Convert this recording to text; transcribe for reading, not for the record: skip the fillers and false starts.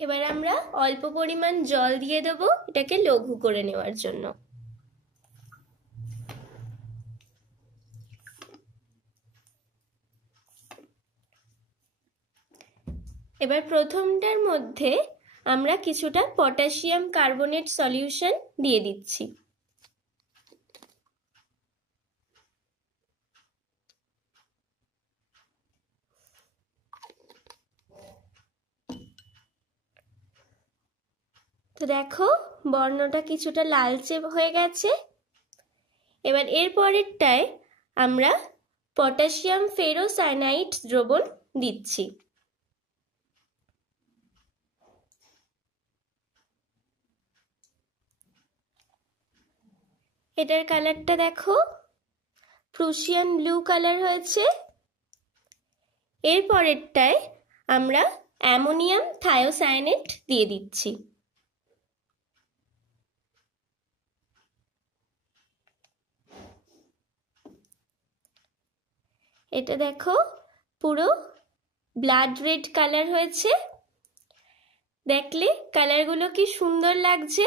এবার আমরা অল্প পরিমাণ জল দিয়ে দেব এটাকে লঘু করে নেওয়ার জন্য। এবার প্রথমটার মধ্যে আমরা কিছুটা পটাশিয়াম কার্বনেট সলিউশন দিয়ে দিচ্ছি। তো দেখো বর্ণটা কিছুটা লালচে হয়ে গেছে। এবার এর পরেরটায় আমরা পটাশিয়াম ফেরোসায়ানাইড দ্রবণ দিচ্ছি। এটার কালারটা দেখো প্রুশিয়ান ব্লু কালার হয়েছে। এর পরেরটায় আমরা অ্যামোনিয়াম থায়োসায়ানেট দিয়ে দিচ্ছি। এটা দেখো পুরো ব্লাড রেড কালার হয়েছে। দেখলে কালারগুলো কি সুন্দর লাগছে।